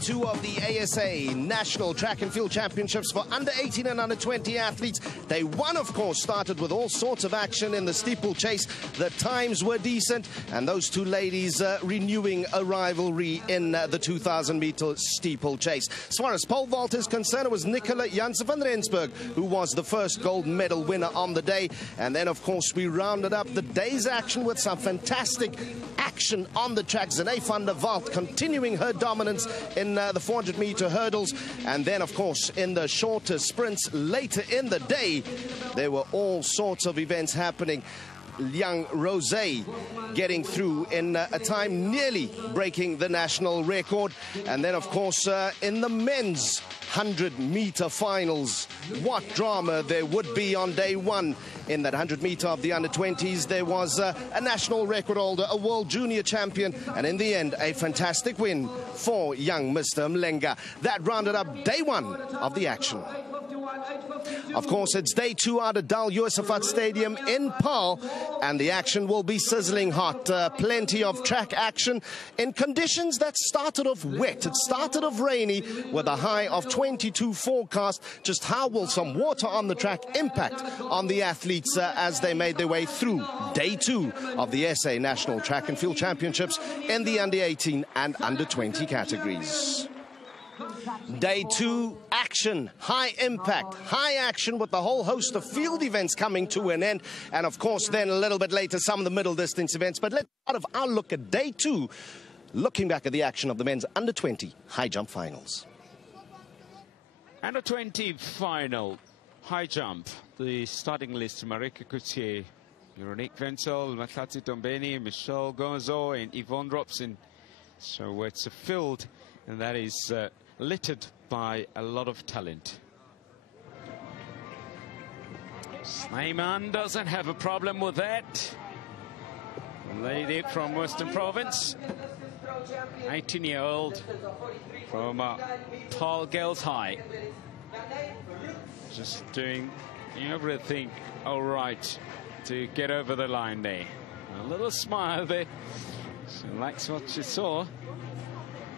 2 of the ASA National Track and Field Championships for under 18 and under 20 athletes. Day 1, of course, started with all sorts of action in the steeplechase. The times were decent, and those two ladies renewing a rivalry in the 2,000-meter steeplechase. As far as pole vault is concerned, it was Nicola Janssen van Rensburg who was the first gold medal winner on the day. And then, of course, we rounded up the day's action with some fantastic action on the track. Zane van der Walt continuing her dominance in the 400-meter hurdles. And then, of course, in the shorter sprints later in the day, there were all sorts of events happening. Young Rosé getting through in a time nearly breaking the national record. And then, of course, in the men's 100-meter finals, what drama there would be on day 1. In that 100-meter of the under-20s, there was a national record holder, a world junior champion, and in the end, a fantastic win for young Mr. Mlenga. That rounded up day 1 of the action. Of course, it's day 2 out at Dal Yosafat Stadium in Paarl, and the action will be sizzling hot. Plenty of track action in conditions that started off wet. It started off rainy with a high of 22 forecast. Just how will some water on the track impact on the athletes as they made their way through day 2 of the SA National Track and Field Championships in the under 18 and under 20 categories. Day 2 action, high impact, high action with the whole host of field events coming to an end. And of course, then a little bit later, some of the middle distance events. But let's start of our look at day 2, looking back at the action of the men's under 20 high jump finals. Under 20 final, high jump. The starting list: Marika Coutier, Veronique Wenzel, Matlati Tombeni, Michelle Gonzo, and Yvonne Robson. So it's a field, and that is littered by a lot of talent. Snyman doesn't have a problem with that. Lady from Western Province, 18-year-old from Paarl Girls High. Just doing everything all right to get over the line there. A little smile there. She likes what she saw.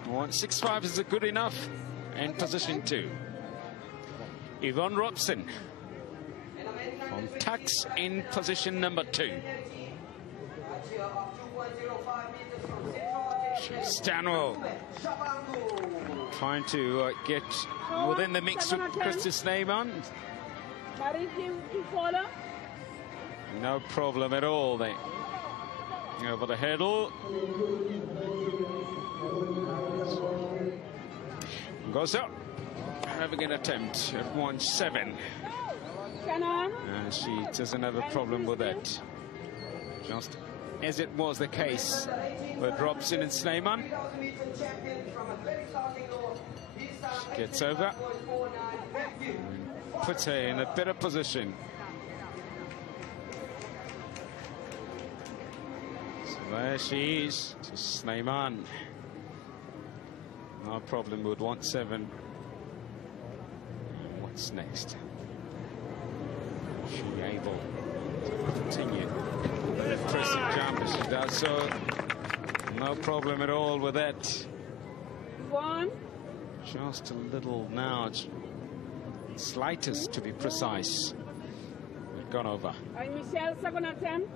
165 is good enough. And position 2. Yvonne Robson from Tux in position number 2. Stanwell trying to get within the mix with Christy Snyman. No problem at all there. Over the hurdle. Goes up, having an attempt at 1.7. And she doesn't have a problem with that. Just as it was the case with Robson and Snyman. She gets over and puts her in a better position. So there she is, to Snyman. No problem with 1.7. What's next? Is she able to continue the impressive jump as she does so? No problem at all with that. Just a little nudge. Slightest, to be precise. We've gone over. Michelle, second attempt.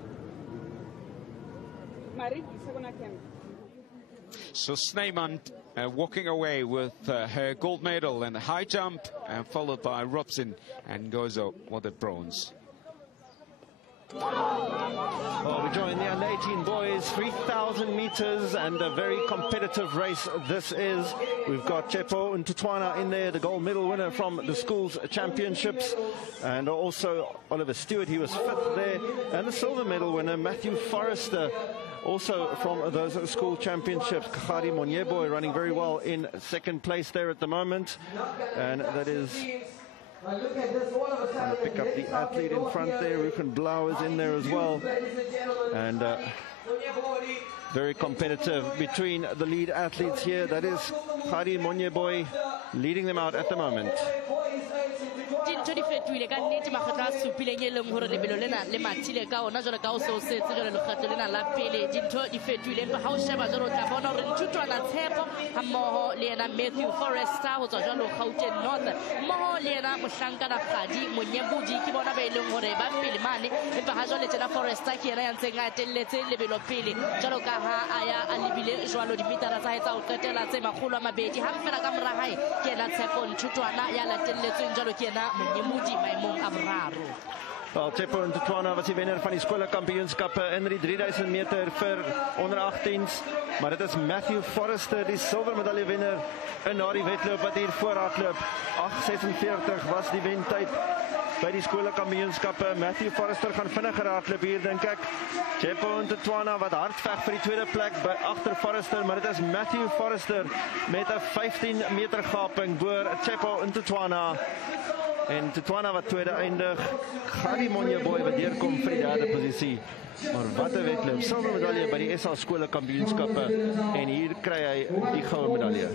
Marie, second attempt. So Snyman walking away with her gold medal in the high jump, and followed by Robson and Gozo with the bronze. Well, we join the under-18 boys, 3,000 meters, and a very competitive race this is. We've got Chepo Ntutwana in there, the gold medal winner from the schools championships, and also Oliver Stewart, he was 5th there, and the silver medal winner Matthew Forrester, also from those school championships. Khadi Monyeboy running very well in 2nd place there at the moment, and that is pick up the athlete in front there. Ruchen Blau is in there as well, and very competitive between the lead athletes here. That is Khadi Monyeboy leading them out at the moment. dintho di fetohile ka nnete makgetlo a supileng e leng hore lebelo lena le mathile ka ona jwalo ka o se o setse jwale lekgetlo lena la pele dintho di fetohile empa ha o sheba jwalo o tla bona hore Nthutwana Tshepo ha mmoho le yena Matthew Forrester ho tswa jwalo Gauteng North mmoho le yena Mohlankana Kgadi Monyebodi ke bona ba e leng hore ba pele mane empa ha jwale tjena Forrester ke yena ya ntseng a telletse lebelo pele jwalo ka ha a ya a lebile jwalo dimetara tsa hae tsa ho qetela tse 200 hang fela ka mora hae ke yena Tshepo Nthutwana ya latelletsweng jwalo ke yena Monyebodi maemong a boraro. Wel, Tsepo Nthutwana was die wenner van die skole-kampioenskappe in die 3000 meter vir onder 18s. Maar dit is Matthew Forrester, die silvermedalje wenner in die wedloop wat hier voorhardloop. 8:46 was die wentyd by die skole-kampioenskappe. Matthew Forrester gaan vinniger hardloop hier, dink ek. Tsepo Nthutwana wat hard veg vir die tweede plek by agter Forrester, maar dit is Matthew Forrester met 'n 15 meter gaping voor Tsepo Nthutwana. En Nthutwana wat tweede eindig, Gadi Monyeboy wat deurkom vir die derde posisie. Maar wat 'n wedloop, silvermedalje by die SA skole-kampioenskappe en hier kry hy die goue medalje.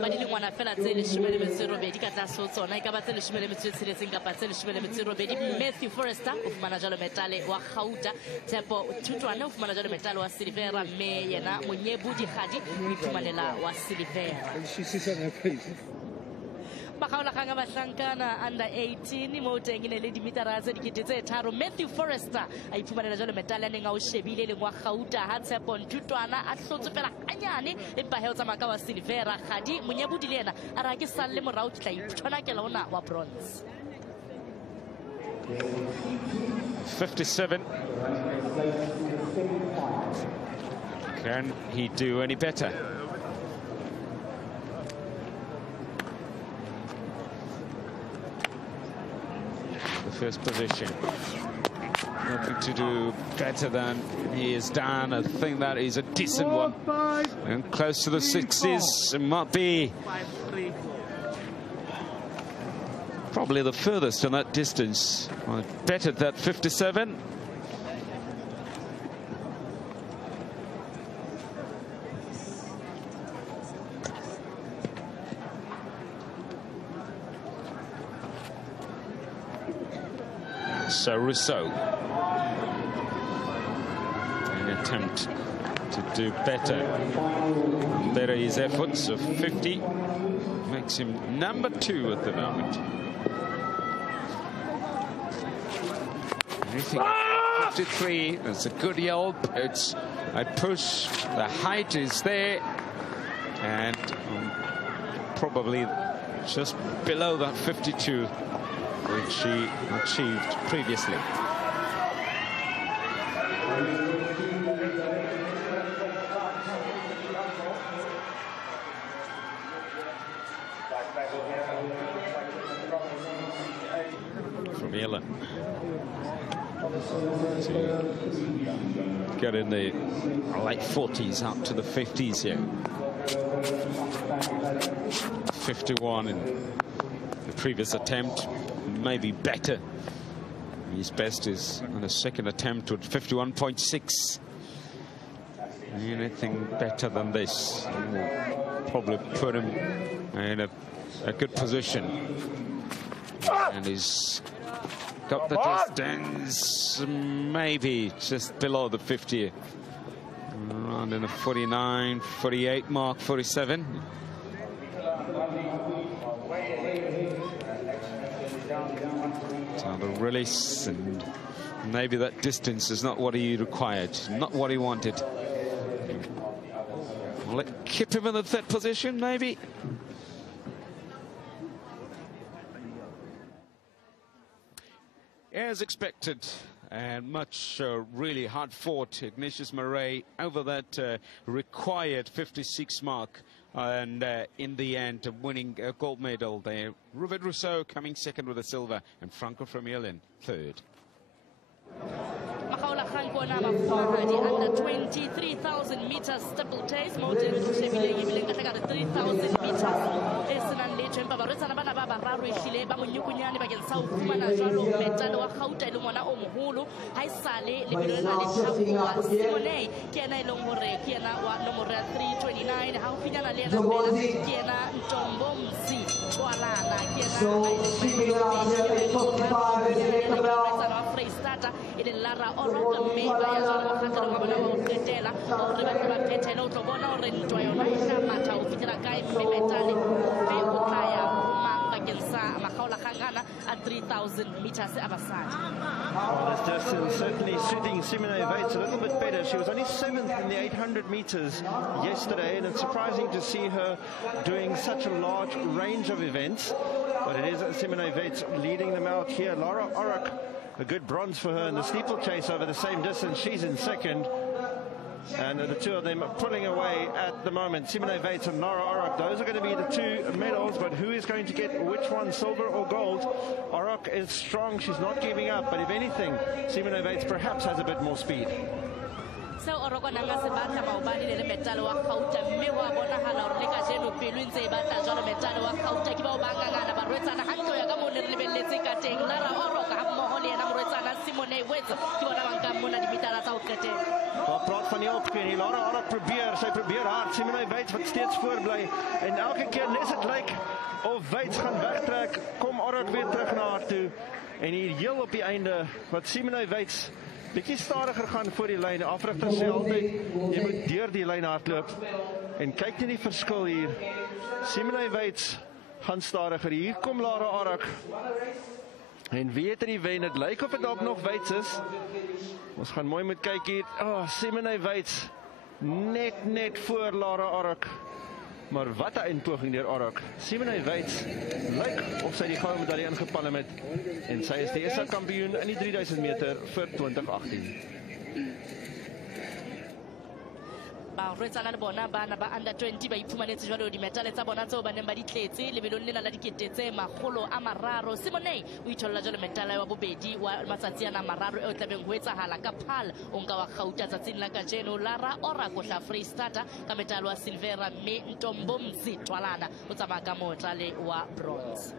Ba di lengwana fela tse 18 ka tlase ho tsona, ekaba tse 16 kapa tse 18. Matthew Forrester o fumana jalo metale wa Gauta, Tsepo Nthutwana o fumana jalo metale wa silivera, mme yena Monyebodi Gadi o iphumanela wa silivera. Bakaulakgang a bahlankana under 18 mo teng ine le dimetara tse 3,000. Matthew Forrester a iphumanela jalo medalya neng a o shebile le ngwa Gauta ha Tsepo Nthutwana a hlotse fela anyane empa he o tsamaya ka wa silivera. Gadi Monyebodi le yena a ra ke salle morao ke tla iphonakela ona wa bronze. 57. Can he do any better? First position, nothing to do better than he has done. I think that is a decent one and close to the 60s. It might be probably the furthest in that distance. I betted that 57. So Rousseau, an attempt to do better his efforts of 50, makes him number 2 at the moment. Anything 53, that's a good yelp. It's a push, the height is there, and probably just below that 52. Which he achieved previously. From Ellen to get in the late 40s up to the 50s here. 51 in the previous attempt. Maybe better. His best is on a second attempt with 51.6. Anything better than this will probably put him in a good position. And he's got the distance, maybe just below the 50. Around in the 49, 48 mark, 47. So the release, and maybe that distance is not what he required, not what he wanted. Will it keep him in the third position, maybe? As expected, and much really hard fought, Ignatius Murray over that required 56 mark. And in the end, winning a gold medal there. Ruben Rousseau coming second with a silver, and Franco Vermeulen third. Makaulakgang kona mafumahadi under 23,000 meters steeplechase modern shebileng ebileng ka tlaka 3,000 meters e senang letho empa barwetsana bana ba bararo ehlile ba monyukunyane bakeng sa ho fumana jwalo medal wa Gauteng le ngwana o moholo ha esale lebelo lena le tlhaboha Simone ke yena e leng hore ke yena wa nomoro ya 329 ha o finyana le yena fela ke yena Ntombomzi Twalana ke yena Freistata ile Lara Oroka mme ba ya jwalo makgatelo ba bona ho qetela hore ba phethela o tlo bona hore ntwa yona e tla matha ho fitela kae mme metale fe o tlaya bakeng sa makgaola kgangana at 3,000 meters abasadi. This distance certainly suiting Simone Weitz a little bit better. She was only 7th in the 800 meters yesterday, and it's surprising to see her doing such a large range of events. But it is Simone Weitz leading them out here. Lara Orrock, a good bronze for her in the steeplechase over the same distance. She's in second. And the two of them are pulling away at the moment. Simone Weitz and Lara Orrock, those are going to be the two medals, but who is going to get which one, silver or gold? Orrock is strong, she's not giving up, but if anything, Simone Weitz perhaps has a bit more speed. So Orrock nanga se batla maobane le medal wa Gauteng mme wa bonahala hore le ka jeno pelo ntse e batla jwalo medal wa Gauteng ke ba o bangangana ba rwetsana hantle ya ka mo le lebelletse ka teng Lara Orrock ha mmoho le yena morwetsana Simone Weitz ke bona bang ka mona di mitara tsa ho qetela. Wel praat van die opknie, Lara Orrock sy probeer hard, Simone Weitz wat steeds voorbly en elke keer net dit lyk of Weitz gaan wegtrek, kom Orrock weer terug na haar toe en hier heel op die einde wat Simone Weitz bietjie stadiger gaan voor die lyn. Afrigter sê altyd jy moet deur die lyn hardloop en kyk net die verskil hier. Simone Weitz gaan stadiger. Hier kom Lara Orrock en wie het die wen? Dit lyk of dit dalk nog Weitz is. Ons gaan mooi moet kyk hier. Simone Weitz net voor Lara Orrock. Maar wat 'n eindpoging deur Orrock. Simone Weitz lyk of sy die goue medalje ingepalm het en sy is die SA kampioen in die 3000 meter vir 2018. Barwetsana le bona bana ba under 20 ba iphumanetse jwalo di medal tsa bona tseo ba neng ba di tletse lebelong lena la dikete tse makgolo a mararo. Simone o itholla jwalo medal wa bobedi wa matsatsi ana mararo e o tlabeng ho etsahala ka Paarl o nka wa Gauteng tsatsing la kajeno. Lara Orrock o hla Freistata ka medal wa silvera mme Ntombomzi Twalana o tsamaya ka motlale wa bronze.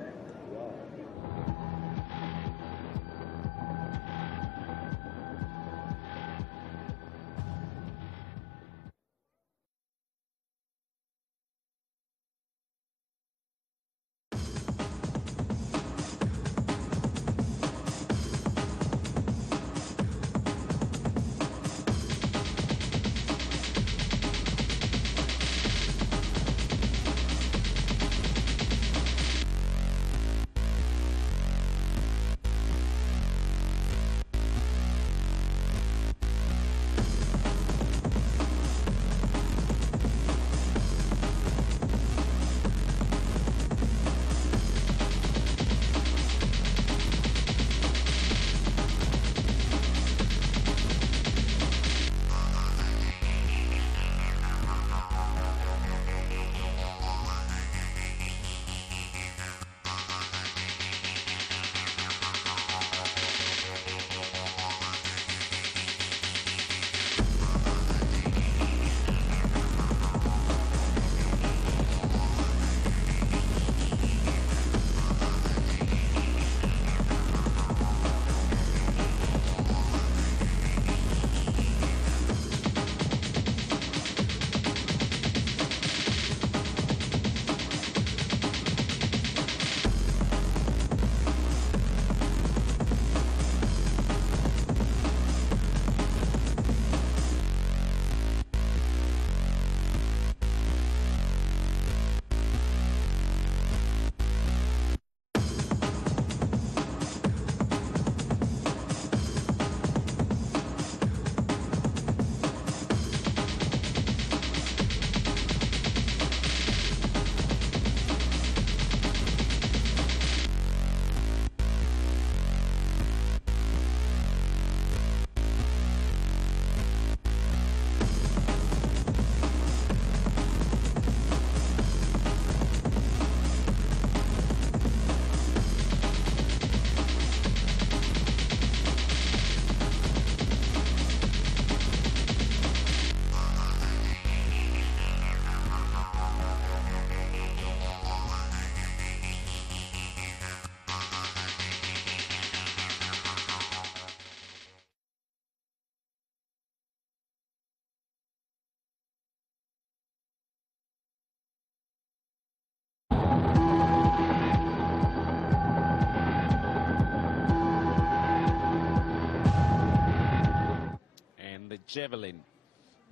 Javelin.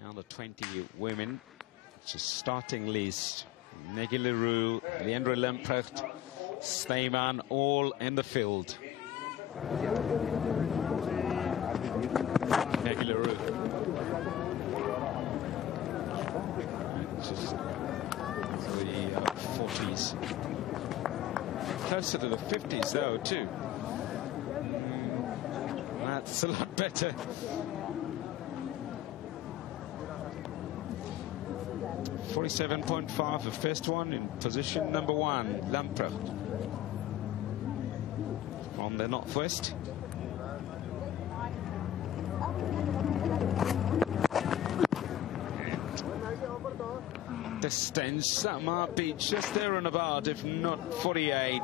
Now the 20 women. Just starting list. Maggie Leroux, Leandra Lamprecht, Steyman, all in the field. Maggie Leroux. Just the 40s. Closer to the 50s, though, too. That's a lot better. .47.5, the first one in position number 1, Lamprecht. On the northwest. Distance, that might be just there and about, if not 48.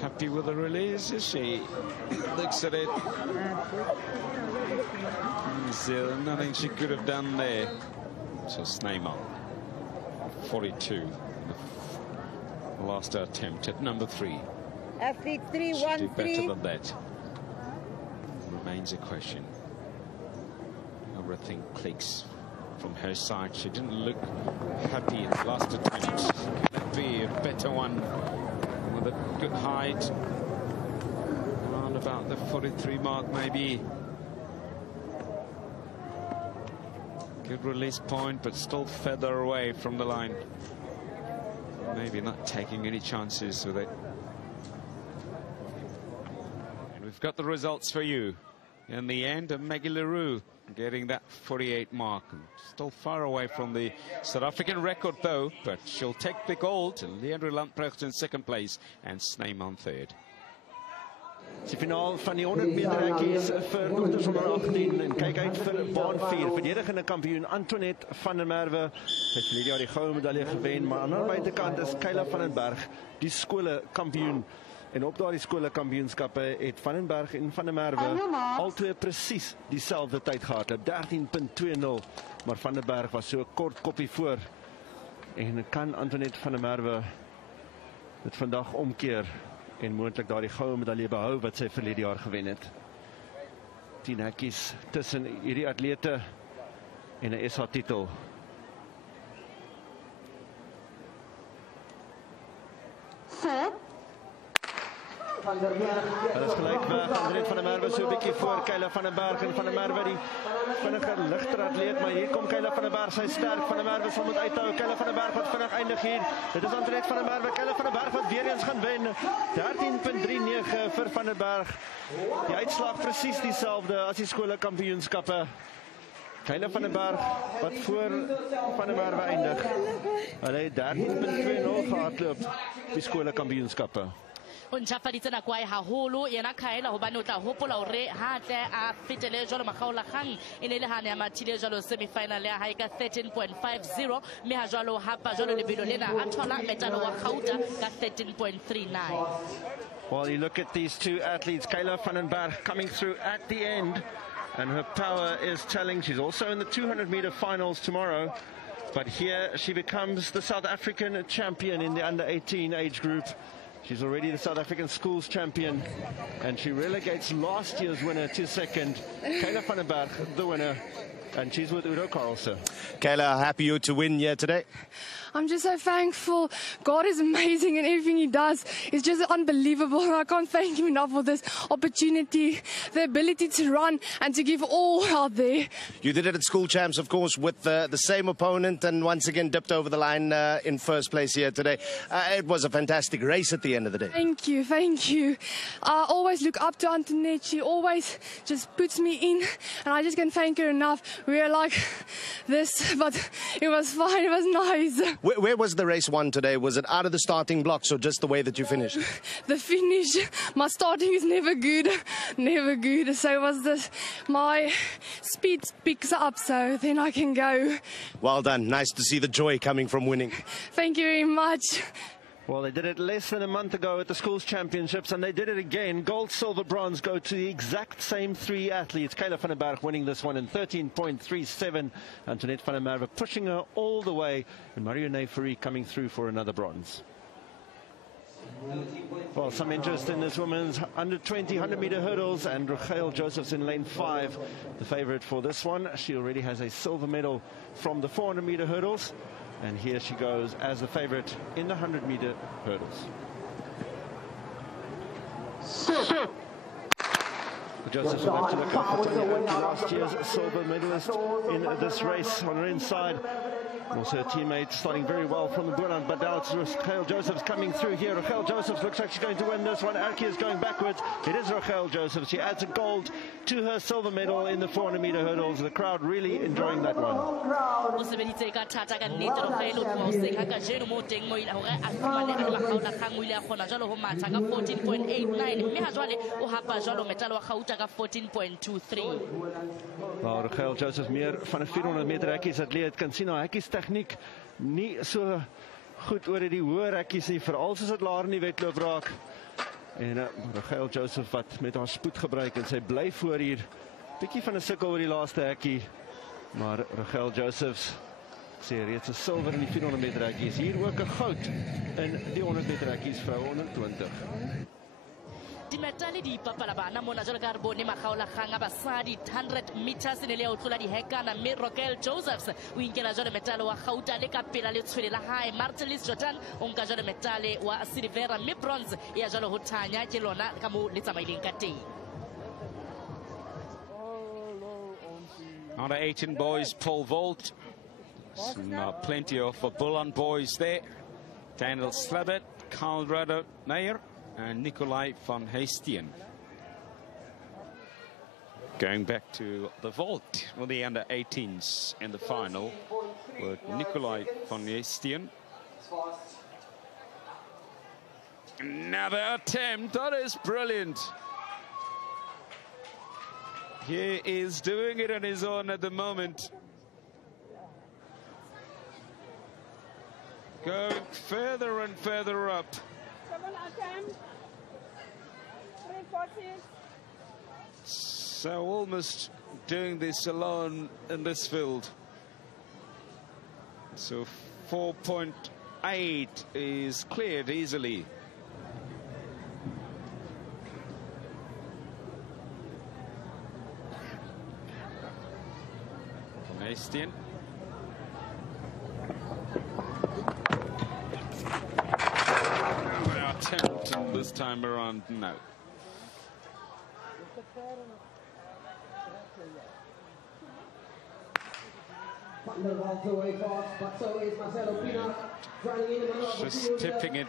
Happy with the release, is she? Looks at it. There's nothing she could have done there. So Sneyman, 42. The last attempt at number 3. Athlete Should do 313. better than that. Remains a question. Everything clicks from her side. She didn't look happy in the last attempt. Could be a better one with a good height. Around about the 43 mark, maybe. Good release point, but still further away from the line. Maybe not taking any chances with it. And we've got the results for you. In the end, Maggie Leroux getting that 48 mark. Still far away from the South African record, though, but she'll take the gold. And Leandra Lamprecht in second place and Sneyman third. Die finaal van die 100 meter hekkies vir dogters onder 18 en kyk uit vir baan 4. Verdedigende kampioen Antoinette van der Merwe het verlede jaar die goue medalje gewen, maar aan die buitekant is Kayla van den Berg die skole kampioen. En op daardie skole kampioenskappe het Van den Berg en Van der Merwe albei presies dieselfde tyd gehardloop, 13.20, maar Van der Berg was so 'n kort koppie voor. En kan Antoinette van der Merwe dit vandag omkeer en moontlik daardie goue medalje behou wat sy verlede jaar gewen het. 10 hekkies tussen hierdie atlete en 'n SA titel. Hulle is gelyk weg. Antoinette van der Merwe so 'n bietjie voor Kayla van den Berg en Van der Merwe die vinniger ligter atleet, maar hier kom Kayla van den Berg, sy sterk. Van der Merwe sal moet uithou. Kayla van den Berg wat vinnig eindig hier. Dit is Antoinette van der Merwe, Kayla van den Berg wat weer eens gaan wen. 13.39 vir Van der Berg. Die uitslag presies dieselfde as die skole kampioenskappe. Kayla van den Berg wat voor Van der Merwe eindig. Hulle het 13.20 gehardloop die skole kampioenskappe. O ntjhafaditse nako ya haholo yena Kayla hobane o tla hopola hore ha tle a fetele jwalo makgaolakgang e ne le hane ya mathile jwalo semi-final ya hae ka 13.50 mme ha jwalo hapa jwalo lebelo lena a thola metalo wa Gauteng ka 13.39. Well, you look at these two athletes, Kayla van den Berg coming through at the end, and her power is telling. She's also in the 200-meter finals tomorrow, but here she becomes the South African champion in the under-18 age group. She's already the South African schools champion, and she relegates last year's winner to second. Kayla van den Berg, the winner, and she's with Udo Carlson. Kayla, happy you to win here today? I'm just so thankful. God is amazing and everything he does is just unbelievable. I can't thank him enough for this opportunity, the ability to run and to give all out there. You did it at school champs, of course, with the same opponent and once again dipped over the line in first place here today. It was a fantastic race at the end of the day. Thank you, thank you. I always look up to Antoinette. She always just puts me in and I just can't thank her enough. We are like this, but it was fine, it was nice. Where was the race won today? Was it out of the starting blocks or just the way that you finished? The finish. My starting is never good. Never good. So it was my speed picks up so then I can go. Well done. Nice to see the joy coming from winning. Thank you very much. Well, they did it less than a month ago at the schools championships, and they did it again. Gold, silver, bronze go to the exact same three athletes. Kayla van den Berg winning this one in 13.37. Antoinette van der Merwe pushing her all the way, and Marianne Fourie coming through for another bronze. Well, some interest in this women's under 20 100-meter hurdles, and Rachel Josephs in lane 5, the favorite for this one. She already has a silver medal from the 400-meter hurdles, and here she goes as the favorite in the 100-meter hurdles. Josephs will have to look out for Tanya Oakley, last year's silver medalist in this race on her inside. Also, her teammate starting very well from the Buran, but now it's Rachel Josephs coming through here. Rachel Josephs looks like she's going to win this one. Arki is going backwards. It is Rachel Josephs. She adds a gold to her silver medal in the 400-meter hurdles. The crowd really enjoying that one. Well, Rachel Josephs meer van 'n 400 meter hekkies atleet, kan sien haar hekkies tegniek nie so goed oor die hoë hekkies nie, veral soos dit laer in die wedloop raak. En Rachel Josephs wat met haar spoed gebruik, en sy bly voor hier. Bietjie van 'n sukkel oor die laaste hekkie, maar Rachel Josephs sê reeds 'n silwer in die 400 meter hekkies. Hier ook 'n goud in die 100 meter hekkies vroue onder 20. Di metale di papala bana mona jalo ka re bone magaolakgang a basadi 100 meters ne le a utlola di hekana mme Rachel Josephs o inkela jalo metale wa gauta le ka pela le tshwele la hae. Martelis Jordan o nka jalo metale wa silver mme bronze e ya jalo ho thanya ke lona ka mo le tsamaileng ka teng. Under 18 boys pole vault. Plenty of Bulan boys there. Daniel Slabet, Karl Meyer, and Nikolai van Heestien. Going back to the vault with the under 18s in the final with Nikolai van Heestien. Another attempt, that is brilliant. He is doing it on his own at the moment. Going further and further up. 7 attempts, 340. So almost doing this alone in this field. So 4.8 is cleared easily. Heestien. Attempt this time around, no. Just tipping it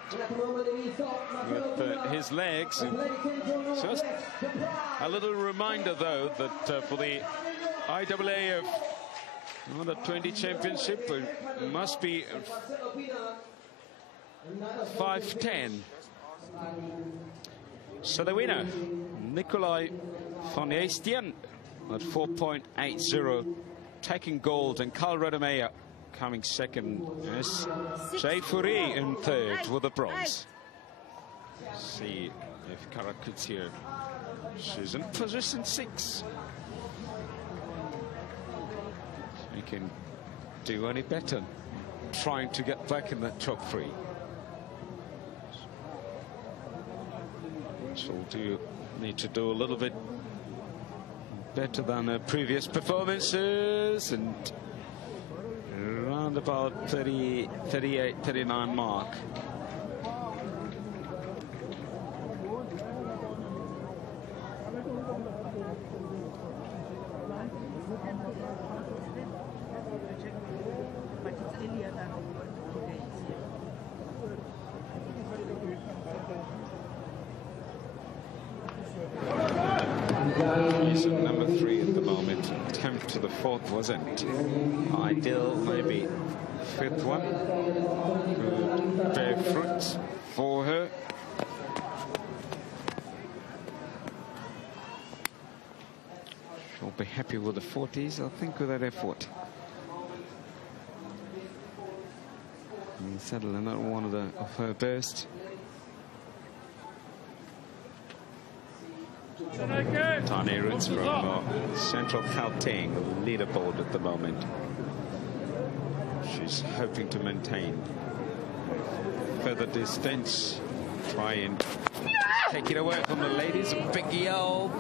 with his legs. Just a little reminder, though, that for the IAA the 20 championship, it must be 5'10". So the winner, Nikolai van Heestien at 4.80, taking gold, and Karl Meyer coming second. Yes, Jay Fourie in third with the bronze. See if Karakut's here. She's in position 6. He can do any better, trying to get back in that top 3. She'll need to do a little bit better than her previous performances, and around about 30, 38, 39 mark. He's at number 3 at the moment. Attempt to the 4th wasn't ideal, maybe 5th one could bear fruit for her. She'll be happy with the 40s, I think, with that effort. And settle another one of her burst. Tanya Roots from Central Gauteng, leaderboard at the moment. She's hoping to maintain further distance try and take it away from the ladies. A big yell,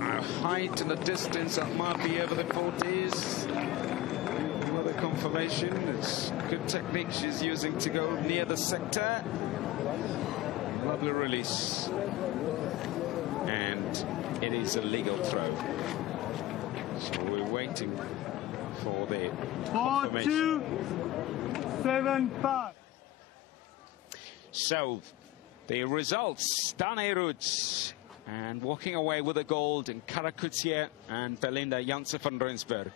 a height and a distance that might be over the 40s. Another confirmation. It's good technique she's using to go near the sector. Lovely release. And it is a legal throw. So we're waiting for the confirmation. 4-2-7-5. So the results, Dane Roots, and walking away with the gold in Karakutsier and Belinda Janssen van Rensburg.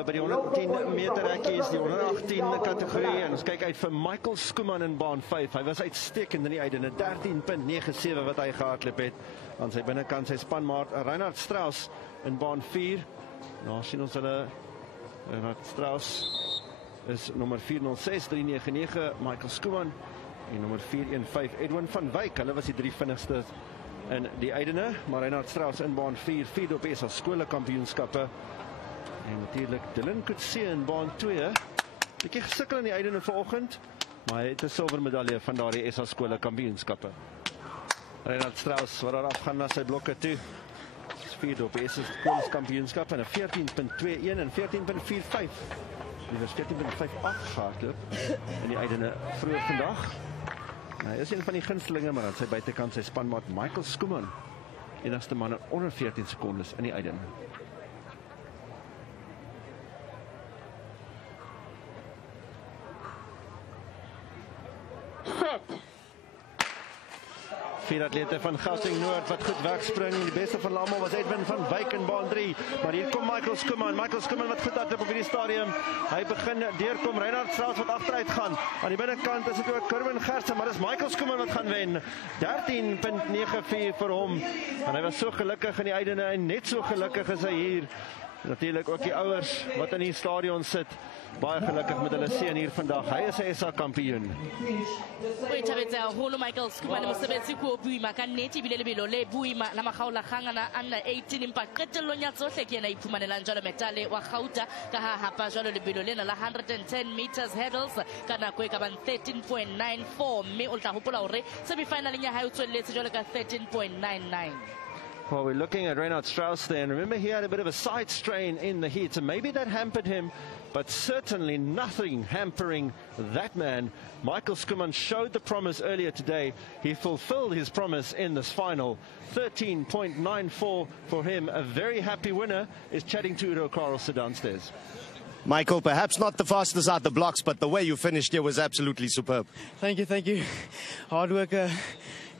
By die 110 meter hekkie is die 118 kategorie en ons kyk uit vir Michael Skuman in baan 5. Hy was uitstekend in die einde, 13.97 wat hy gehardloop het. Aan sy binnekant sy spanmaat Reinhard Strauss in baan 4. Nou sien ons hulle Reinhard Strauss is nommer 406399 Michael Skuman en nommer 415 Edwin van Wyk. Hulle was die drie vinnigste in die einde, maar Reinhard Strauss in baan 4, vierde op SA skole kampioenskappe. En natuurlijk Dylan Coetzee in baan 2. Bietjie gesukkel in die einde vanoggend, maar hy het 'n silwermedalje van daardie SA skole kampioenskappe. Reinhard Strauss wat daar afgaan na sy blokke toe. Vierde op SA skole kampioenskappe en 'n 14.21 en 14.45. Die was 14.58 gehardloop in die einde vroeër vandag. Hy is een van die gunstelinge, maar aan sy buitekant sy spanmaat Michael Skuman. Enigste man onder 14 sekondes in die einde. Vier atlete van Gauteng Noord wat goed wegspring. Die beste van almal was Edwin van Wyk in baan 3. Maar hier kom Michael Skuman. Michael Skuman wat goed hardloop op hierdie stadium. Hy begin deurkom. Reinhard Strauss wat agteruit gaan. Aan die binnekant is dit ook Kerwin Gerse, maar dis Michael Skuman wat gaan wen. 13.94 vir hom. En hy was so gelukkig in die einde en net so gelukkig is hy hier Natuurlijk ook die ouers wat in die stadion sit. Baie gelukkig met hulle seun hier vandag. Hy is 'n SA kampioen. Wait, holo Michael Skuman mosebetsi ko buima ka nnete ebile lebelo le buima la makgaolakgang ana under 18 empa qetellong ya tsohle ke yena iphumanelang jalo metale wa gauta ka ha hapa jalo lebelo lena la 110 meters hurdles ka nako e ka bang 13.94 mme o tla hopola hore semifinaleng ya hae o tswelletse jalo ka 13.99. Well, we're looking at Reinhard Strauss there, and remember he had a bit of a side strain in the heat, and maybe that hampered him, but certainly nothing hampering that man. Michael Skuman showed the promise earlier today. He fulfilled his promise in this final. 13.94 for him. A very happy winner is chatting to Udo Carlson downstairs. Michael, perhaps not the fastest out the blocks, but the way you finished here was absolutely superb. Thank you. Hard work.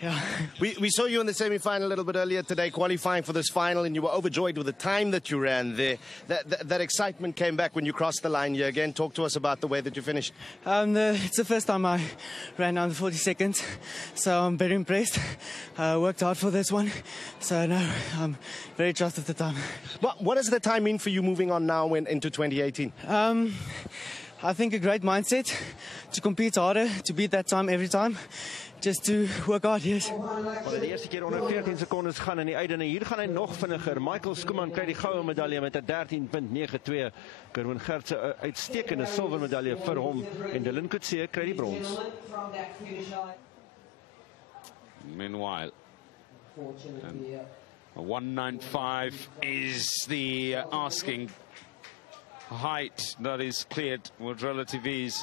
Yeah. We saw you in the semi-final a little bit earlier today, qualifying for this final, and you were overjoyed with the time that you ran there. That excitement came back when you crossed the line here again. Talk to us about the way that you finished. It's the first time I ran under 40 seconds, so I'm very impressed. Worked hard for this one, so no, I'm very chuffed with the time. What does the time mean for you moving on now into 2018? I think a great mindset to compete harder, to beat that time every time. Just to work hard, yes. Well, die eerste keer onder 14 sekondes gaan in die einde. Hier gaan hy nog vinniger. Michael Skuman kry die goue medalje met 'n 13.92. Kerwin Gert se uitstekende silwer medalje vir hom en Dylan Coetzee kry die brons. Meanwhile, 195 is the asking height that is cleared with relative ease.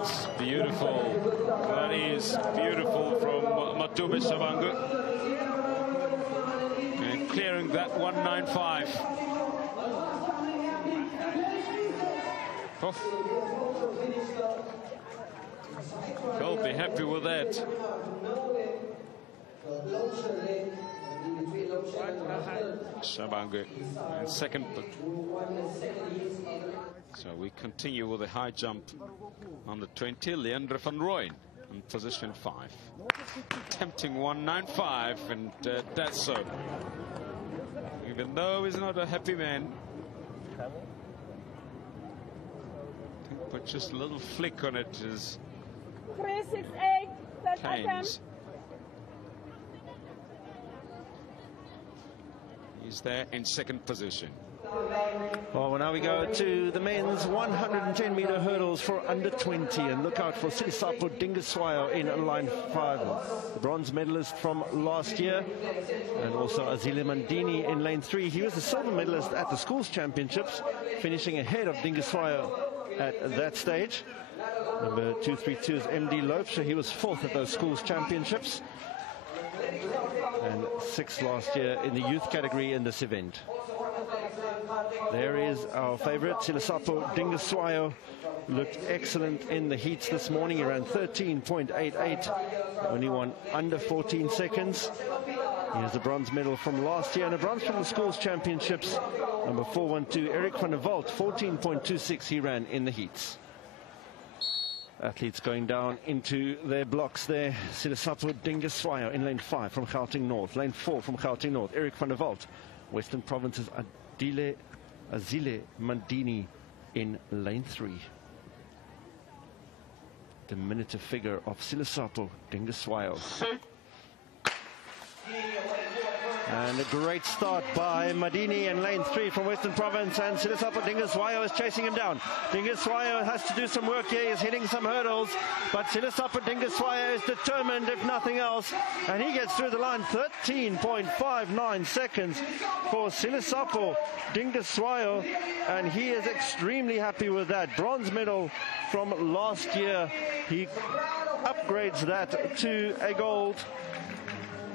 It's beautiful. That is beautiful from Matume Sabangu. And clearing that 195. Oh. He'll be happy with that. Sabangu in second. So we continue with a high jump on the 20. Leandre van Rooyen in position 5. Tempting 195, and that's so. Even though he's not a happy man, but just a little flick on it is 368, third attempt. He's there in second position. Well, now we go to the men's 110-meter hurdles for under 20, and look out for Silisapo Dingiswayo in line 5, the bronze medalist from last year, and also Azile Mandini in lane 3. He was the silver medalist at the schools championships, finishing ahead of Dingiswayo at that stage. Number 232 is MD Loepsha. He was 4th at those schools championships, and 6th last year in the youth category in this event. There is our favorite, Silisapo Dingiswayo. Looked excellent in the heats this morning. He ran 13.88, only won under 14 seconds. He has a bronze medal from last year and a bronze from the schools championships. Number 412, Eric van der Walt, 14.26 he ran in the heats. Athletes going down into their blocks there. Silisapo Dingiswayo in lane 5 from Gauteng North. Lane 4 from Gauteng North, Eric van der Walt. Western Province's Azile Mandini in lane 3. Diminutive figure of Silisapo Dingiswayo. And a great start by Mandini in lane 3 from Western Province, and Silisapo Dingiswayo is chasing him down. Dingiswayo has to do some work here. He's hitting some hurdles, but Silisapo Dingiswayo is determined, if nothing else, and he gets through the line. 13.59 seconds for Silisapo Dingiswayo, and he is extremely happy with that. Bronze medal from last year. He upgrades that to a gold.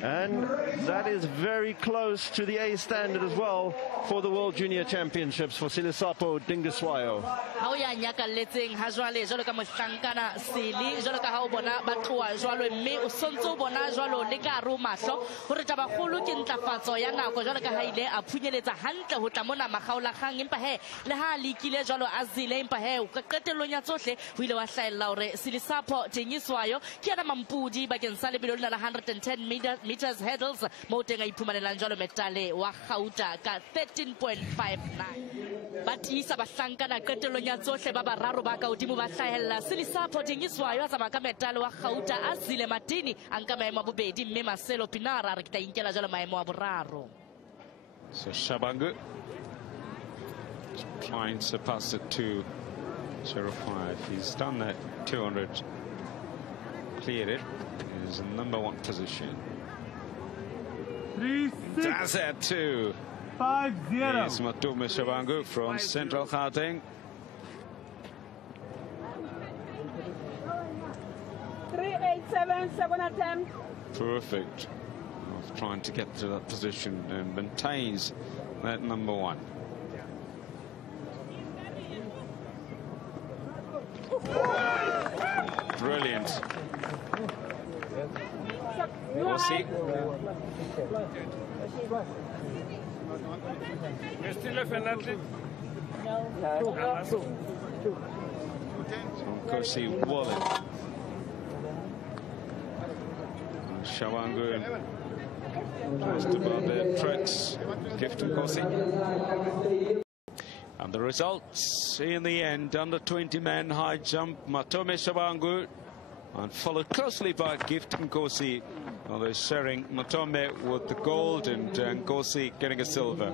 And that is very close to the A standard as well for the World Junior Championships for Silisapo Dingiswayo. Ha o ya nyakalletseng ha jwale jwalo ka mohlankana sele jwalo ka ha o bona ba tloa jwalo mme o sontse o bona jwalo le ka ro mahlo hore tabakgolo ke ntlafatso ya nako jwalo ka ha ile a phunyeletsa hantle ho tla mona makgaolakgang empa he le ha le ikile jwalo a zile empa he o ka qetellong ya tsohle ho ile wa hlaella hore Silisapo Dingiswayo ke yana mampudi bakeng sa lebelo lena la 110 meters hurdles mo teng a iphumanelang jwalo metale wa gauta ka 13.59 ba tiisa bahlankana qetellong ya tsohle ba bararo ba ka hodimo ba hlahella Silisapo Dingiswayo a tsamaya ka metale wa gauta a zile matini a nka maemo a bobedi mme Marcelo Pinara re ke tla inkela jwalo maemo a boraro. So Shabangu trying to surpass the 2:05. He's done that 200, cleared it. He's in #1 position. 3-6. Does that too. 5-0. Here's Matume Shabangu from Central Gauteng. 387, second attempt. Perfect. Of trying to get to that position and maintains that #1. Brilliant. We'll see. Kosi Wallet. Shabangu just above the tracks. Gift and Kosi. And the results in the end, under 20 men high jump, Matome Shabangu, and followed closely by Gift and Kosi. Well, they're sharing Matome with the gold and Kosi getting a silver.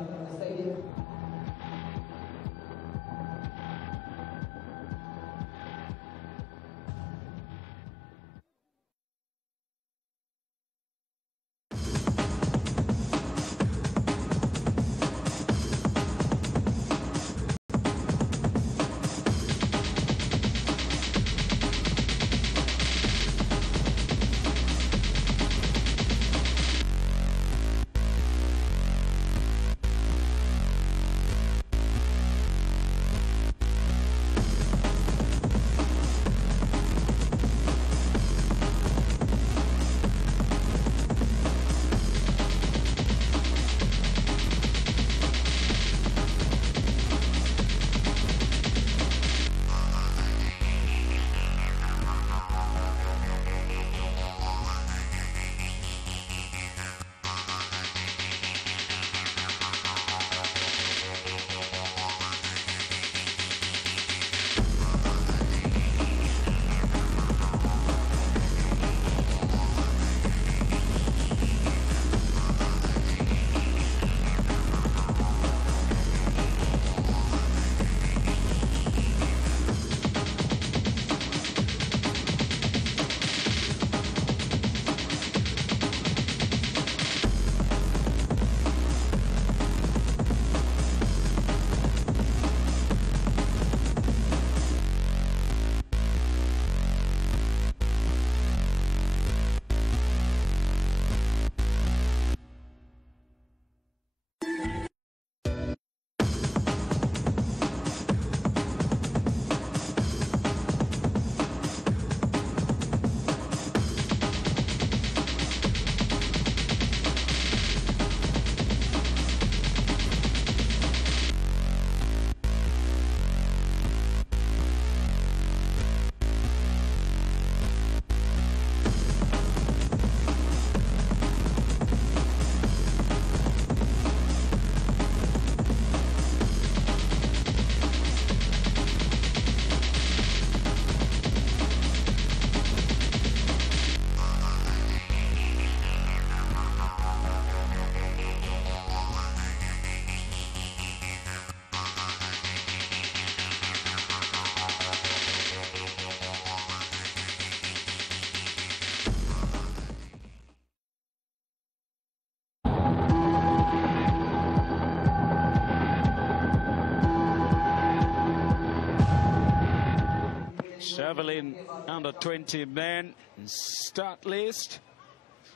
Javelin under 20 men. Start list.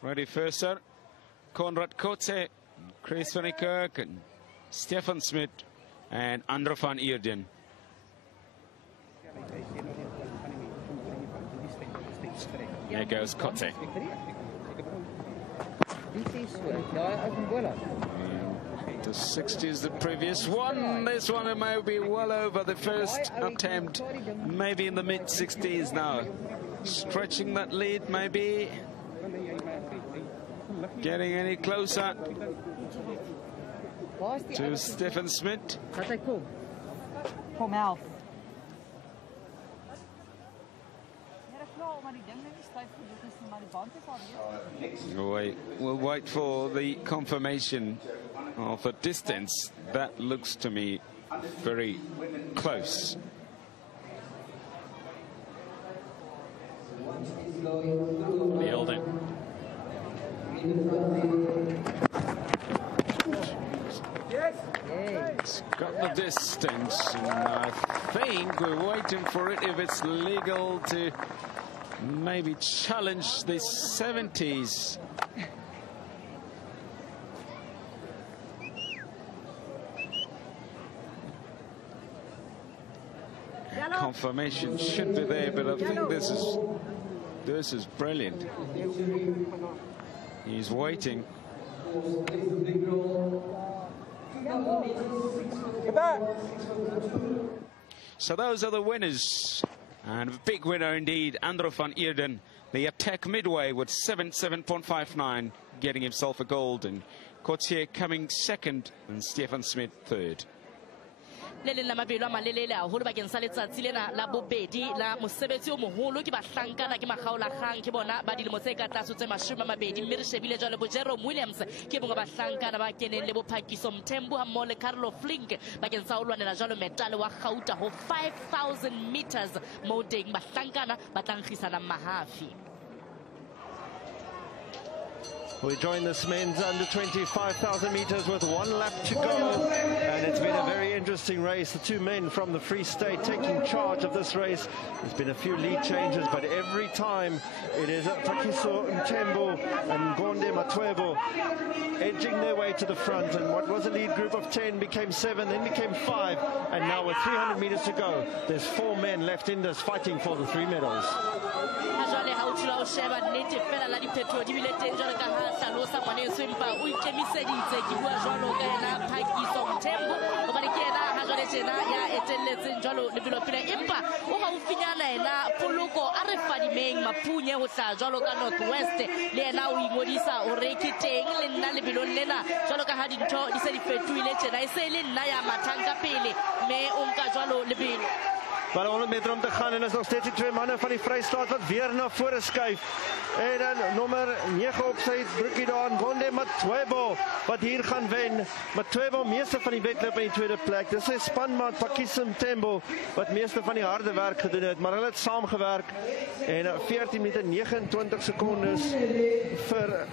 Ready first, sir. Konrad Kotze, Chris van der Kerk, and Stefan Smit, and Andro van Eerden. There goes Kotze. The 60 is the previous one. This one may be well over the first attempt, maybe in the mid-60s now. Stretching that lead, maybe. Getting any closer to Stefan Smit. We'll wait for the confirmation of the distance. That looks to me very close. Beholden. It's got the distance, and I think we're waiting for it, if it's legal, to maybe challenge the 70s. Confirmation should be there, but I think this is brilliant. He's waiting. So those are the winners, and a big winner indeed, Andro van Eerden, the attack midway with 7.59, getting himself a gold, and Kotze coming second, and Stefan Smit third. le leng la mabelo a malelele haholo bakeng sa letsatsi lena la bobedi la mosebetsi o moholo ke bahlankana ke makgaolakgang ke bona ba dilemo tse ka tlase tse 20, mme re shebile jwale bo Jerome Williams ke bongwe bahlankana ba keneng le Bophakiso Mthembu hammoho le Carlo Flink bakeng sa ho lwanela jwalo metale wa Gauta ho 5,000 meters moo teng bahlankana ba tla nkgisana mahafi. We join this men's under 25,000 meters with 1 lap to go, and it's been a very interesting race. The two men from the Free State taking charge of this race. There's been a few lead changes, but every time it is Pakiso Mthembu and Gonde Matwebo edging their way to the front, and what was a lead group of 10 became 7, then became 5, and now with 300 meters to go, there's 4 men left in this fighting for the 3 medals. Hlalosa ngwaneso empa o ikemiseditse ke bua jwalo ka yena Pakiso Mthembu hobane ke yena ha jwale tjena ya etelletseng jwalo lebelo pele empa o haufinyana yena Poloko a re fadimeng Mapunye ho tla jwalo ka Northwest le yena o ingodisa hore ke teng le nna lebelong lena jwalo ka ha dintho di se di fetohile tjena e se le nna ya mathanga pele mme o nka jwalo lebelo. Maar 100 meter om te gaan en is nog steeds die 2 mannen van die Vrystaat wat weer na vore skuif. En dan nommer 9 op sy broekie daar, Gonde Matwebo wat hier gaan wen. Matwebo meeste van die wedloop in die tweede plek. Dis sy spanmaat Pakiso Mthembu wat meeste van die harde werk gedoen het, maar hulle het saamgewerk en 14 minute 29 sekondes vir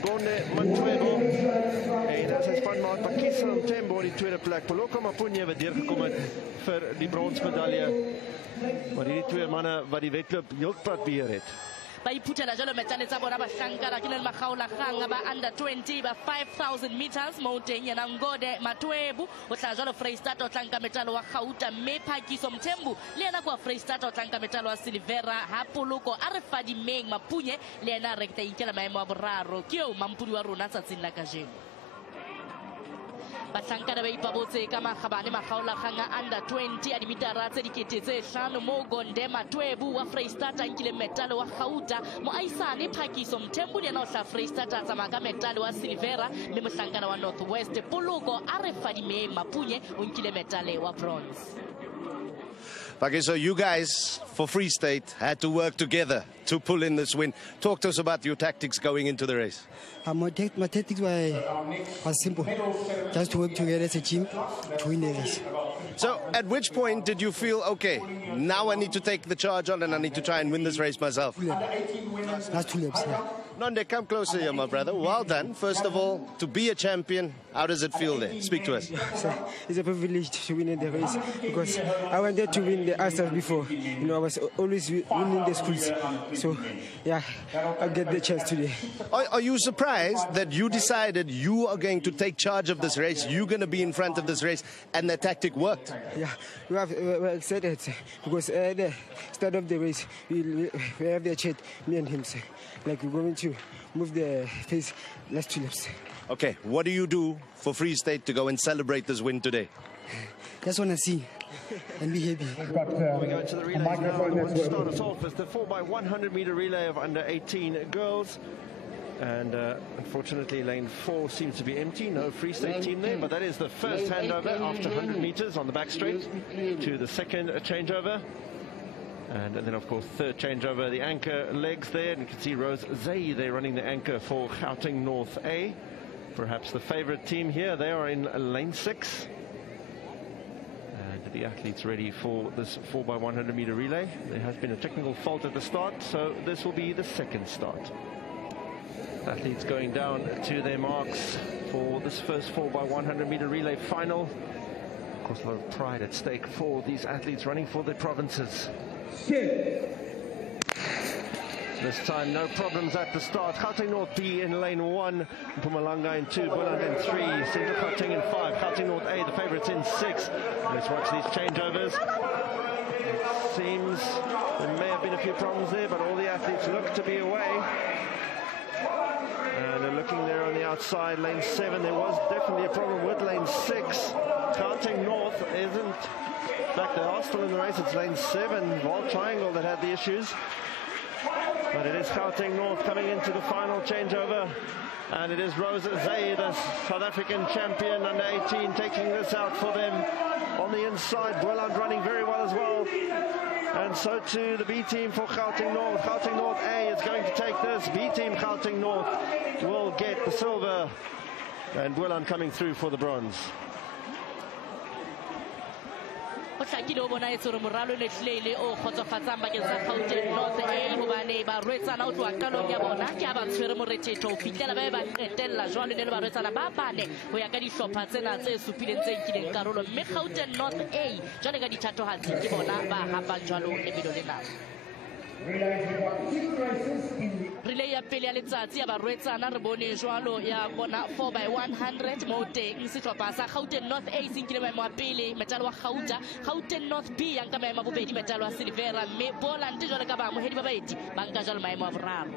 Gonde Matwebo en sy spanmaat Pakiso Mthembu in die tweede plek. Poloko Mapunye wat deurgekom het vir die bronsmedalje, maar hierdie 2 manne wat die wedloop heelpad beheer het. Ba iphuthela jalo metale tsa bona bahlankana ke le makgaolakgang ba under 20 ba 5,000 meters mo teng yena Ngode Matwebo o tla jalo Freistata o tlanka metalo wa Gauta mme Pakiso Mthembu le yena kwa Freistata o tlanka metalo wa Silvera ha Poloko a re fadimeng Mapunye le yena re tla ikela maemo a boraro ke o mampudi wa rona tsatsing la kajeno. Bahlankana ba ipabotse ka makgabane makgaolakgang a under 20 a dimitara tse dikete tse 5 mo Gonde Matwebo wa Freistata nkile metale wa Gauta mo aisane Pakiso Mthembu le yena o tla Freistata tsamaya ka metale wa Silvera mme mohlankana wa Northwest Poloko a re fadimeng Mapunye o nkile metale wa bronze. Okay, so you guys for Free State had to work together to pull in this win. Talk to us about your tactics going into the race. My tactics was simple. Just to work together as a team to win the race. So at which point did you feel, okay, now I need to take the charge on and I need to try and win this race myself? Last 2 laps, yeah. Nonde, come closer here, my brother. Well done. First of all, to be a champion, How does it feel there? Speak to us. It's a privilege to win in the race because I wanted to win the ASA before. You know, I was always winning the schools. So, yeah, I'll get the chance today. Are you surprised that you decided you are going to take charge of this race? You're going to be in front of this race, and the tactic worked? Yeah, we're excited because at the start of the race, we have the chat, me and him. Like we're going to move the pace last 2 laps. Okay, what do you do for Free State to go and celebrate this win today? Just want to see and be happy. We go to the relays now. What to start us off is the 4x100 meter relay of under 18 girls. And unfortunately, lane 4 seems to be empty. No Free State team there, but that is the first handover after 100 meters on the back straight to the second changeover. And then, of course, third changeover, the anchor legs there. And you can see Rose Zay there running the anchor for Gauteng North A. Perhaps the favorite team here. They are in lane 6. And the athletes ready for this 4x100 meter relay. There has been a technical fault at the start, so this will be the second start. Athletes going down to their marks for this first 4x100 meter relay final. Of course, a lot of pride at stake for these athletes running for their provinces. This time, no problems at the start. Gauteng North B in lane 1, Mpumalanga in 2, Boland in 3, Central Gauteng in 5, Gauteng North A, the favourites in 6. Let's watch these changeovers. It seems there may have been a few problems there, but all the athletes look to be away. And they're looking there on the outside, lane 7. There was definitely a problem with lane 6. Gauteng North isn't. In fact, they are still in the race. It's lane 7, Wall Triangle, that had the issues. But it is Gauteng North coming into the final changeover. And it is Rose Zay, the South African champion under 18, taking this out for them. On the inside, Boland running very well as well. And so too the B team for Gauteng North. Gauteng North A is going to take this. B team Gauteng North will get the silver. And Boland coming through for the bronze. o hlakile o bona etse re moralo le hlele o khotsofatsang bakeng sa Gauteng North A hobane ba rwetsana o tloa qalong ya bona ke a ba tshwere morethetho o fitlela ba ba qetella jwale le ba rwetsana ba bane ho ya ka dihlopha tsena tse supileng tse nkileng karolo mme Gauteng North A jwale ka dithathohatsi ke bona ba hapa jwalo lebelo lena. Relay ya pele ya letsatsi ya barwetsana re bone jwalo ya bona 4x100 mo teng sehlopha sa Gauteng North A se nkile maemo a pele metalo wa Gauta. Gauteng North B ya nka maemo a bobedi metalo wa Silvera mme Boland jwale ka ba mohedi ba baeti ba nka jwalo maemo a boraro.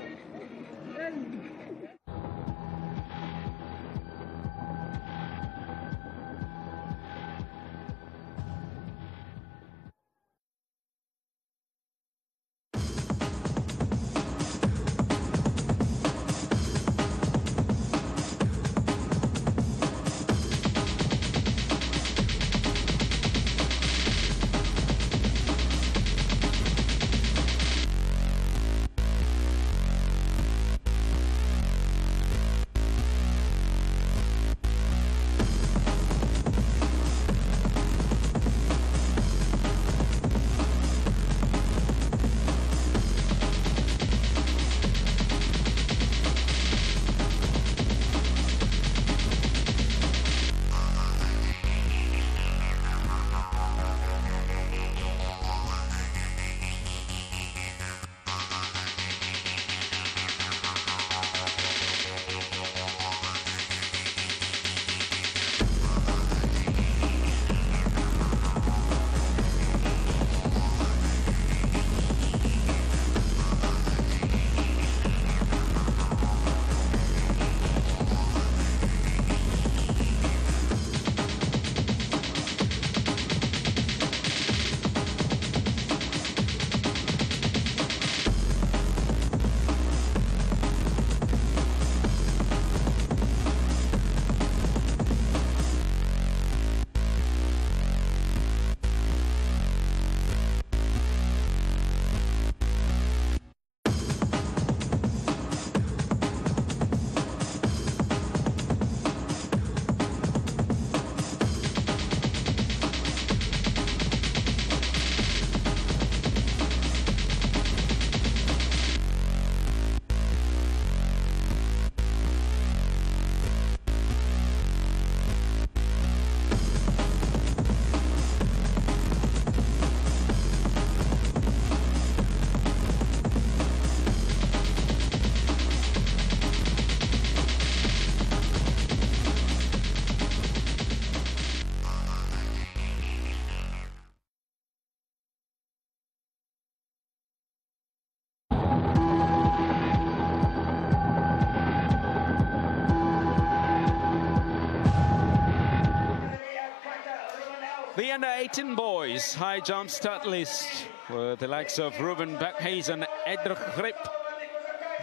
under-18 boys high jump start list with the likes of Ruben Beckhuizen, Edrich Grip,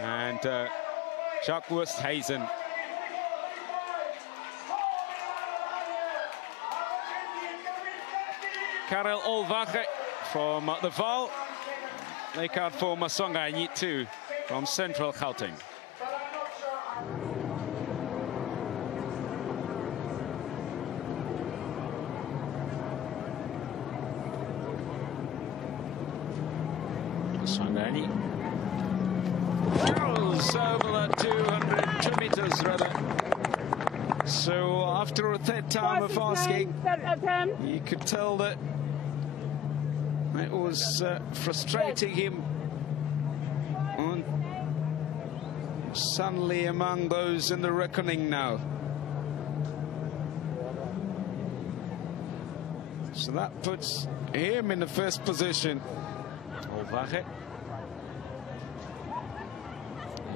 and Jacques Westhuizen. Karel Olwache from the Val. Make out for Masonga Nyitu from Central Gauteng. Masonga goes over the 202 meters rather. So after a third time of asking, you could tell that it was frustrating him. And suddenly among those in the reckoning now. So that puts him in the first position. Olwache.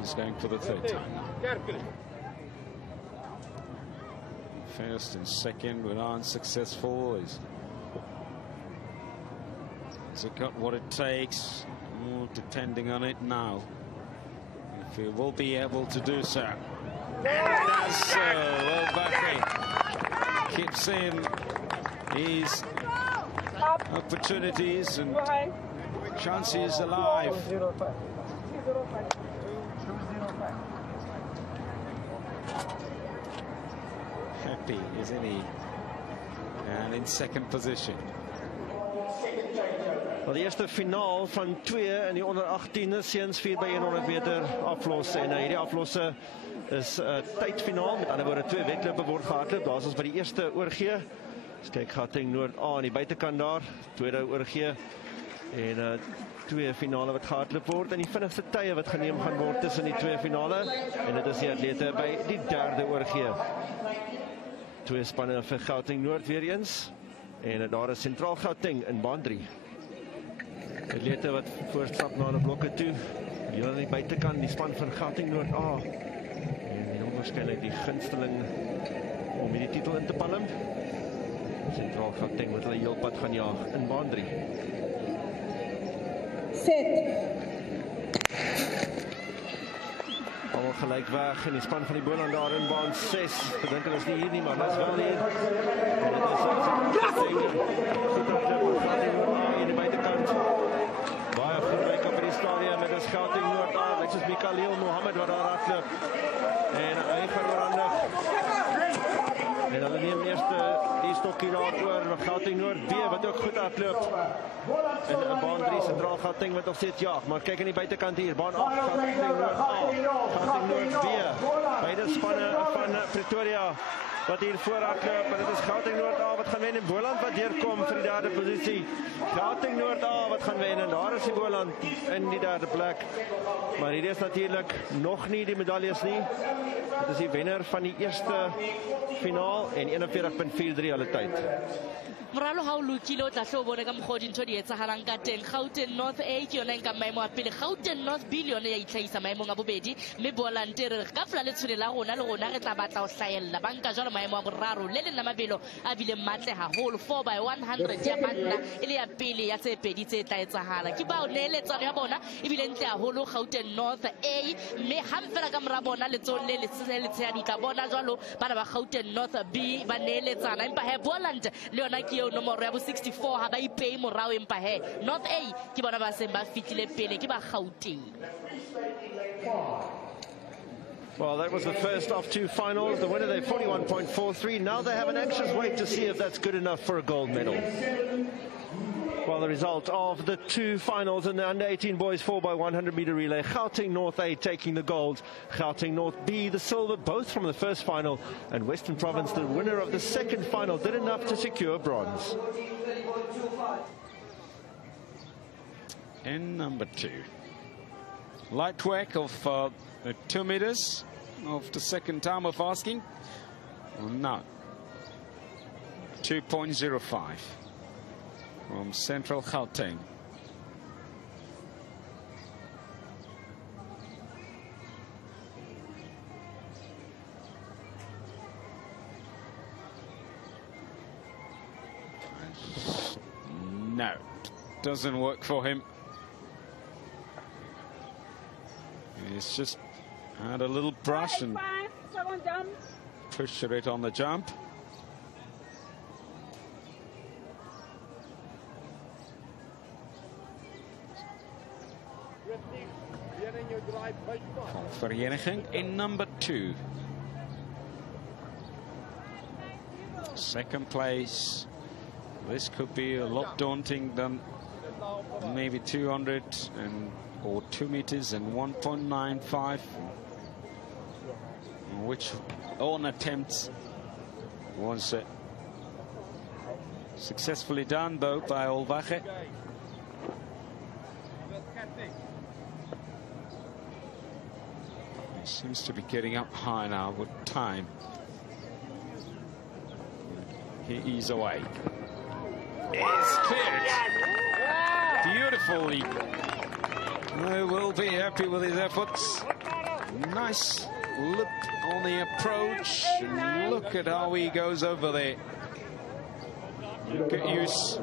He's going for the third time now. First and second were unsuccessful. Has it got what it takes? More depending on it now. If he will be able to do so. Does so. Olwache keeps in his opportunities and chances alive. Happy, isn't he? And in second position. Wel, die eerste finaal van 2 in die onder 18 seuns 4 by 100 meter aflos en hierdie aflosse is tydfinaal, met ander woorde 2 wedlope word gehardloop. Daar is ons by die eerste oorgee. Ons kyk Gauteng Noord A aan die buitekant daar, tweede oorgee en 2 finale wat gehardloop word en die vinnigste tye wat geneem gaan word tussen die 2 finale en dit is die atlete by die derde oorgee. 2 spanne vir Gauteng Noord weer eens en daar is Sentraal Gauteng in baan 3. Atlete wat voorstap na die blokke toe. Hier aan die buitekant die span van Gauteng Noord A. En die waarskynlik die gunsteling om hierdie titel in te palm. Sentraal Gauteng wat hulle heelpad gaan jaag in baan 3. Allemaal gelijk weg en die span van die Boland daar in baan 6. Ek dink hulle is nie hier nie, maar hulle is wel hier. En dit is Gauteng in die buitekant. Baie goed ryk op die stadium, dit is Gauteng Noord A, dit is Mikael Mohammed wat daar hardloop. En hy verandig. En hulle neem eerst die stokkie daar oor Gauteng Noord B wat ook goed hardloop. En baan 3 Sentraal Gauteng wat nog steeds jaag, maar kyk aan die buitekant hier, baan 8 Gauteng Noord A, Gauteng Noord B. Beide spanne van Pretoria wat hier voor hardloop, en dit is Gauteng Noord A wat gaan wen en Boland wat deurkom vir die derde posisie. Gauteng Noord A wat gaan wen en daar is die Boland in die derde plek. Maar hier is natuurlijk nog nie die medaljes nie. Dit is die wenner van die eerste finaal en 41.43 alle tyd. Moralo ha o lokile o tla hlo bone ka mokgwa dintho di etsahalang ka teng. Gauteng North A ke yona nka maemo a pele, Gauteng North B le yona ya itlhahisa maemong a bobedi, mme Boland re ka fla le tshwele la rona le rona re tla batla o hlahella banka jwalo maemo a boraro le leng la mabelo a bile matle haholo 4x100 ya banna e le ya pele ya tse pedi tse tla etsahala ke bao neeletsano ya bona e bile ntle haholo Gauteng North A, mme hamfela ka mora bona le tsone le tshehadi tla bona jwalo bana ba Gauteng North B ba neeletsana, empa he Boland le yona ke yo nomoro ya bo 64 ha ba ipei morao, empa he North A ke bona ba seng ba fitile pele ke ba Gauteng. Well, that was the first of 2 finals. The winner there, 41.43. Now they have an anxious wait to see if that's good enough for a gold medal. Well, the result of the 2 finals in the under-18 boys 4x100 meter relay. Gauteng North A taking the gold. Gauteng North B the silver, both from the first final. And Western Province, the winner of the second final, did enough to secure bronze. In number 2. Light work of 2 meters of the second time of asking. No. 2.05 from Central Gauteng. No, doesn't work for him. He's just had a little brush and pushed it on the jump. Vereniging in number 2. Second place. This could be a lot daunting than maybe 200 or 2 meters and 1.95, which on attempts was successfully done though by Olvache. Seems to be getting up high now with time. He's away. It's cleared. Beautifully. They will be happy with his efforts. Nice look on the approach. And look at how he goes over there. Good use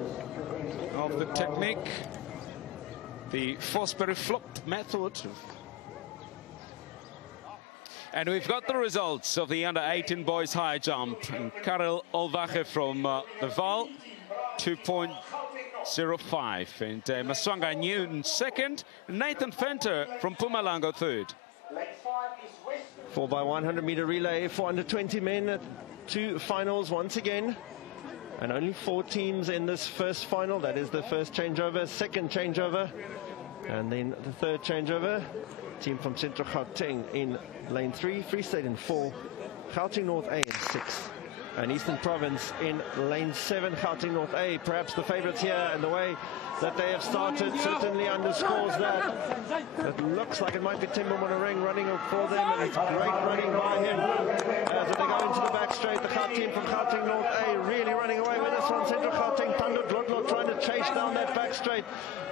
of the technique. The Fosbury flop method. And we've got the results of the under-18 boys high jump. And Karel Olvache from the Vaal, 2.05. And Maswanga Newton second. Nathan Fenter from Mpumalanga third. 4x100 meter relay for under 20 men. 2 finals once again. And only 4 teams in this first final. That is the first changeover, second changeover, and then the third changeover. Team from Central Gauteng in lane 3, Free State in 4, Gauteng North A in 6, and Eastern Province in lane 7. Gauteng North A, perhaps the favourites here, and the way that they have started certainly underscores that. It looks like it might be Timber Monoreng running for them, and it's great running by him as they go into the back straight. The team from Gauteng North A really running away with this one. Central Gauteng, Thando Dlodlo trying to chase down that back straight.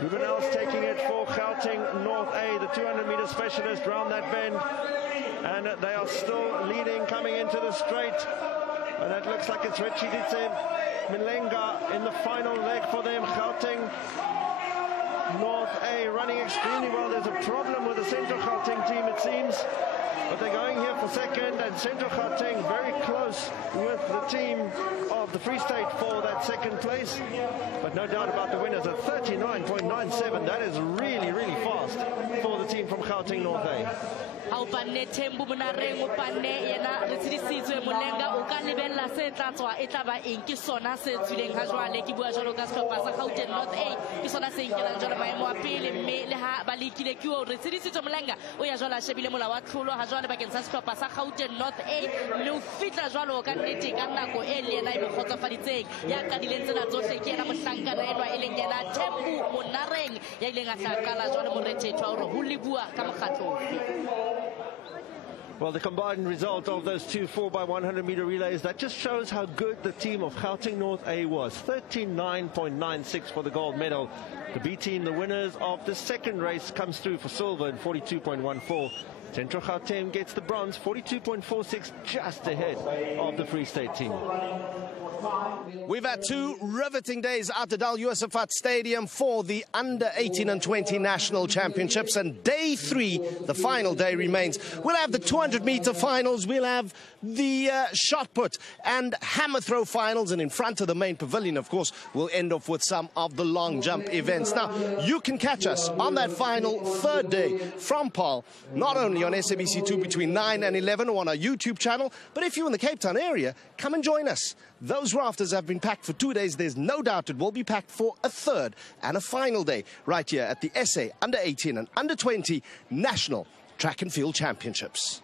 Ruben Els taking it for Gauteng North A, the 200 meter specialist round that bend, and they are still leading coming into the straight. And that looks like it's Richie Ditse Milenga in the final leg for them. Gauteng North A running extremely well. There's a problem with the Central Gauteng team, it seems. But they're going here for second, and Central Gauteng very close with the team of the Free State for that second place. But no doubt about the winners at 39.97. That is really, really fast for the team from Gauteng North A. Haupane Tembu Munareng upane yena re tsidisitswe Molenga o ka lebella se tlatswa e tla ba eng ke sona se tsileng ha jwale ke bua jalo ka sehlopha sa Gauteng North A ke sona se nkelang jalo maemo a pele mme le ha ba lekile ke o re tsidisitswe Molenga o ya jalo a shebile mola wa tlholo ha jwale bakeng sa sehlopha sa Gauteng North A mme o fitla jalo ka nnete ka nako e le yena e bokhotofaditseng ya ka dileng tsena tsohle ke yena mohlankana enwa e leng yena Tembu Munareng ya ileng a hlakala jalo morethethwa o re ho le bua ka mokgatlo. Well, the combined result of those 2 4x100 meter relays, that just shows how good the team of Gauteng North A was. 39.96 for the gold medal. The B team, the winners of the second race, comes through for silver in 42.14. Central Gauteng gets the bronze, 42.46, just ahead of the Free State team. We've had 2 riveting days at the Dal Yusufat Stadium for the under 18 and 20 national championships, and day 3, the final day, remains. We'll have the 200 meter finals, we'll have the shot put and hammer throw finals, and in front of the main pavilion, of course, we'll end off with some of the long jump events. Now, you can catch us on that final 3rd day from Paarl, not only on SABC 2 between 9 and 11 or on our YouTube channel, but if you're in the Cape Town area, come and join us. Those rafters have been packed for 2 days. There's no doubt it will be packed for a 3rd and a final day right here at the SA Under 18 and Under 20 National Track and Field Championships.